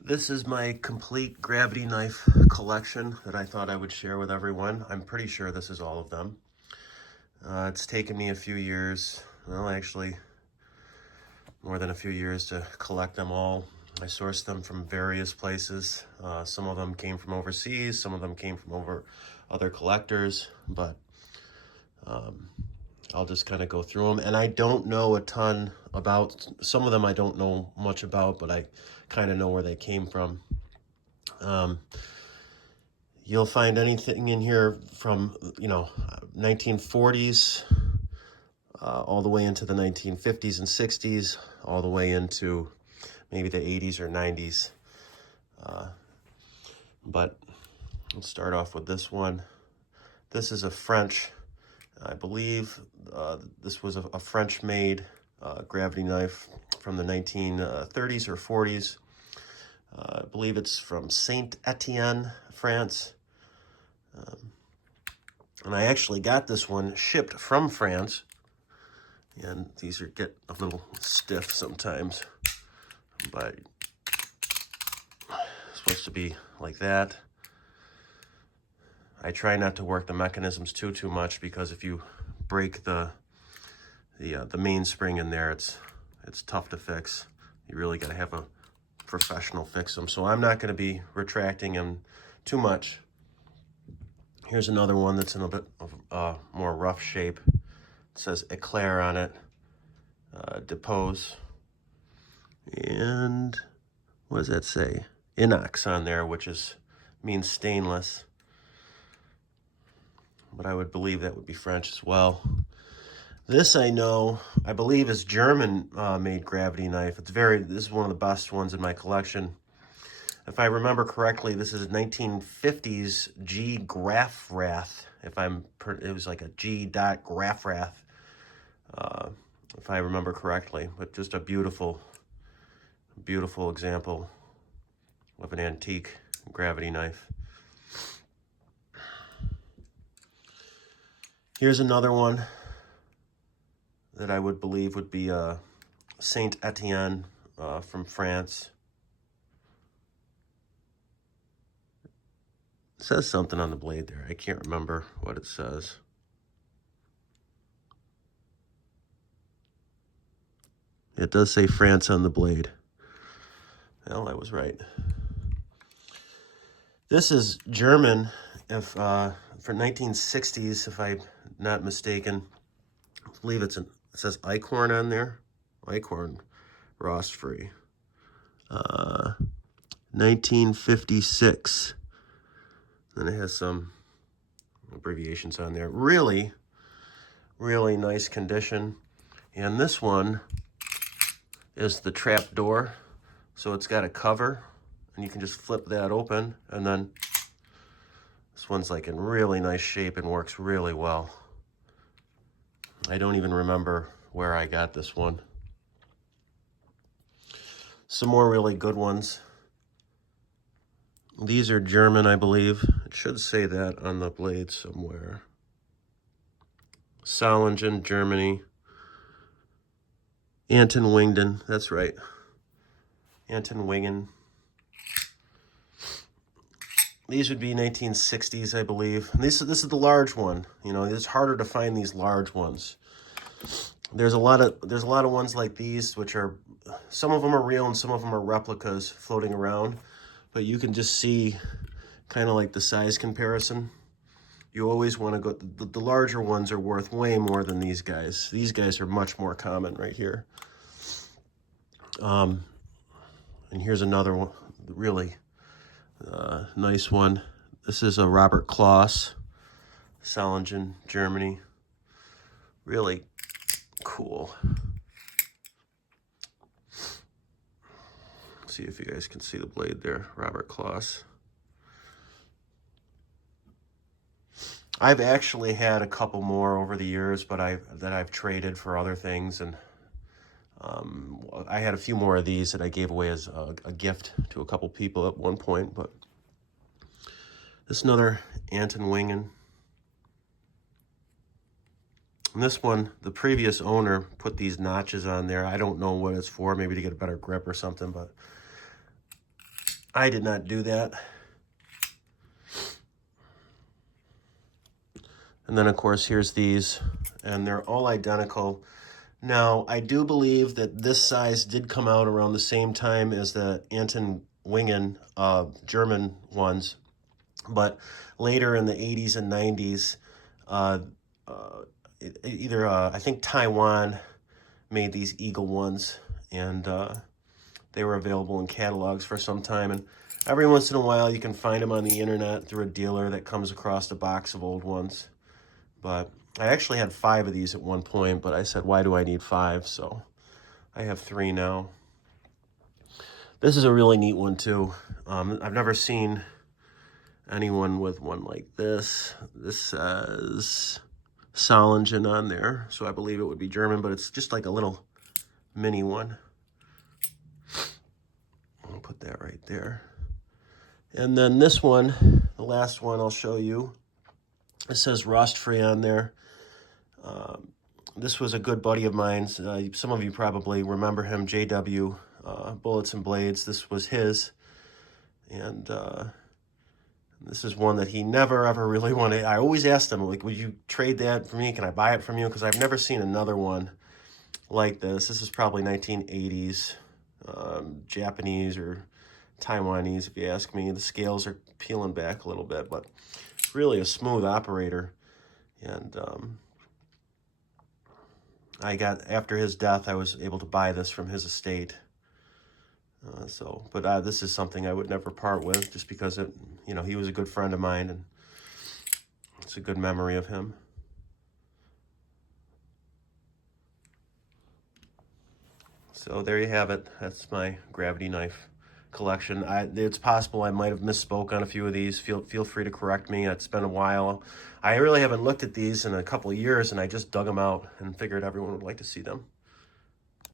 This is my complete gravity knife collection that I thought I would share with everyone. I'm pretty sure this is all of them. It's taken me a few years, well actually more than a few years to collect them all. I sourced them from various places. Some of them came from overseas, some of them came from other collectors, but I'll just kind of go through them. And I don't know a ton about, some of them I don't know much about, but I kind of know where they came from. You'll find anything in here from, 1940s, all the way into the 1950s and 60s, all the way into maybe the 80s or 90s. But let's start off with this one. This is a French, I believe this was a French-made gravity knife from the 1930s or 40s. I believe it's from Saint Etienne, France. And I actually got this one shipped from France. And these get a little stiff sometimes, but it's supposed to be like that. I try not to work the mechanisms too much, because if you break the mainspring in there, it's tough to fix. You really got to have a professional fix them. So I'm not going to be retracting them too much. Here's another one that's in a bit of more rough shape. It says Eclair on it, Depose, and what does that say? Inox on there, which means stainless. But I would believe that would be French as well. This I believe is German made gravity knife. This is one of the best ones in my collection. If I remember correctly, this is a 1950s G. Grafrath. It was like a G. Grafrath, if I remember correctly. But just a beautiful example of an antique gravity knife. Here's another one that I would believe would be Saint Etienne from France. It says something on the blade there. I can't remember what it says. It does say France on the blade. Well, I was right. This is German, for 1960s, if I'm not mistaken. I believe it says Eichhorn on there. Eichhorn, rust-free. 1956. And it has some abbreviations on there. Really nice condition. And this one is the trap door. So it's got a cover, and you can just flip that open, and then this one's like in really nice shape and works really well. I don't even remember where I got this one. Some more really good ones. These are German, I believe. It should say that on the blade somewhere. Solingen, Germany. Anton Wingden, that's right. Anton Wingen. These would be 1960s, I believe. And this is the large one. It's harder to find these large ones. There's a lot of ones like these, which are, some of them are real and some of them are replicas floating around. But you can just see kind of like the size comparison. You always want to go, the larger ones are worth way more than these guys. These guys are much more common right here. And here's another one, really nice one. This is a Robert Kloss, Solingen, Germany. Really cool. See if you guys can see the blade there, Robert Kloss. I've actually had a couple more over the years, but that I've traded for other things, and I had a few more of these that I gave away as a gift to a couple people at one point. But this is another Anton Wingen. And this one, the previous owner put these notches on there. I don't know what it's for, maybe to get a better grip or something, but I did not do that. And then, of course, here's these, and they're all identical. Now, I do believe that this size did come out around the same time as the Anton Wingen German ones, but later in the 80s and 90s, I think Taiwan made these Eagle ones, and they were available in catalogs for some time. And every once in a while, you can find them on the internet through a dealer that comes across a box of old ones. But I actually had 5 of these at one point, but I said, why do I need 5? So I have 3 now. This is a really neat one too. I've never seen anyone with one like this. This says Solingen on there, so I believe it would be German, but it's just like a little mini one. I'll put that right there. And then this one, the last one I'll show you, it says rust free on there. This was a good buddy of mine. Some of you probably remember him, JW Bullets and Blades. This was his. And this is one that he never ever really wanted. I always asked him, like, would you trade that for me? Can I buy it from you? Because I've never seen another one like this. This is probably 1980s, Japanese or Taiwanese, if you ask me. The scales are peeling back a little bit, but really a smooth operator. And after his death, I was able to buy this from his estate. But this is something I would never part with, just because he was a good friend of mine, and it's a good memory of him. So there you have it. That's my Gravity knife collection. It's possible I might have misspoke on a few of these. Feel free to correct me. It's been a while. I really haven't looked at these in a couple of years, and I just dug them out and figured everyone would like to see them.